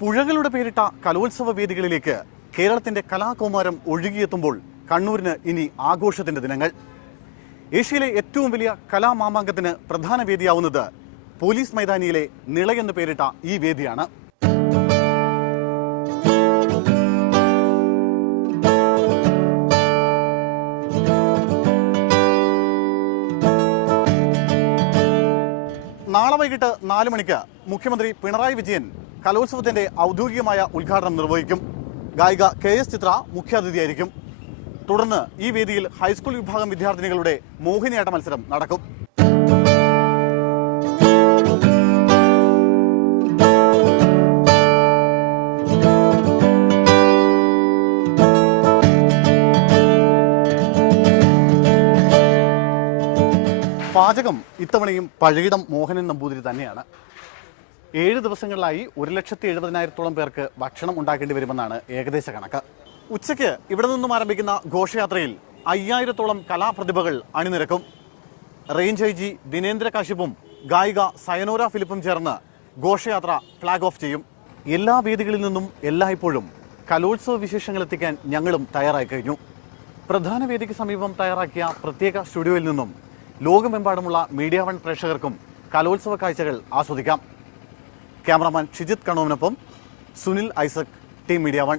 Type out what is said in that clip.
പുഴകളുടെ പേരിട്ട കലോത്സവ വേദികളിലേക്ക് കേരളത്തിന്റെ കലാകൗമാരം ഒഴുകിയെത്തുമ്പോൾ കണ്ണൂരിന് ഇനി ആഘോഷത്തിന്റെ ദിനങ്ങൾ. ഏഷ്യയിലെ ഏറ്റവും വലിയ കലാമാമാങ്കത്തിന് പ്രധാന വേദിയാവുന്നത് പോലീസ് മൈതാനിയിലെ നിളയെന്ന് പേരിട്ട ഈ വേദിയാണ്. നാളെ വൈകിട്ട് 4 മണിക്ക് മുഖ്യമന്ത്രി പിണറായി വിജയൻ കലോത്സവത്തിന്റെ ഔദ്യോഗികമായ ഉദ്ഘാടനം നിർവഹിക്കും. ഗായിക KS ചിത്ര മുഖ്യാതിഥിയായിരിക്കും. തുടർന്ന് ഈ വേദിയിൽ ഹൈസ്കൂൾ വിഭാഗം വിദ്യാർത്ഥിനികളുടെ മോഹിനിയാട്ട മത്സരം നടക്കും. പാചകം ഇത്തവണയും പഴയിടം മോഹനൻ നമ്പൂതിരി തന്നെയാണ്. 7 ദിവസങ്ങളിലായി 1,70,000-ഓളം പേർക്ക് ഭക്ഷണം ഉണ്ടാക്കേണ്ടി വരുമെന്നാണ് ഏകദേശ കണക്ക്. ഉച്ചയ്ക്ക് ഇവിടെ നിന്നും ആരംഭിക്കുന്ന ഘോഷയാത്രയിൽ 5000-ഓളം കലാപ്രതിഭകൾ അണിനിരക്കും. റേഞ്ച് IG ദിനേന്ദ്ര കാശ്യപും ഗായിക സയനോര ഫിലിപ്പും ചേർന്ന് ഘോഷയാത്ര ഫ്ലാഗ് ഓഫ് ചെയ്യും. എല്ലാ വേദികളിൽ നിന്നും എല്ലായ്പ്പോഴും കലോത്സവ വിശേഷങ്ങൾ എത്തിക്കാൻ ഞങ്ങളും തയ്യാറായി കഴിഞ്ഞു. പ്രധാന വേദിക്ക് സമീപം തയ്യാറാക്കിയ പ്രത്യേക സ്റ്റുഡിയോയിൽ നിന്നും ലോകമെമ്പാടുമുള്ള മീഡിയ വൺ പ്രേക്ഷകർക്കും കലോത്സവ കാഴ്ചകൾ ആസ്വദിക്കാം. ക്യാമറാമാൻ ഷിജിത് കണ്ണൂരിനൊപ്പം Sunil Isaac, team Media one.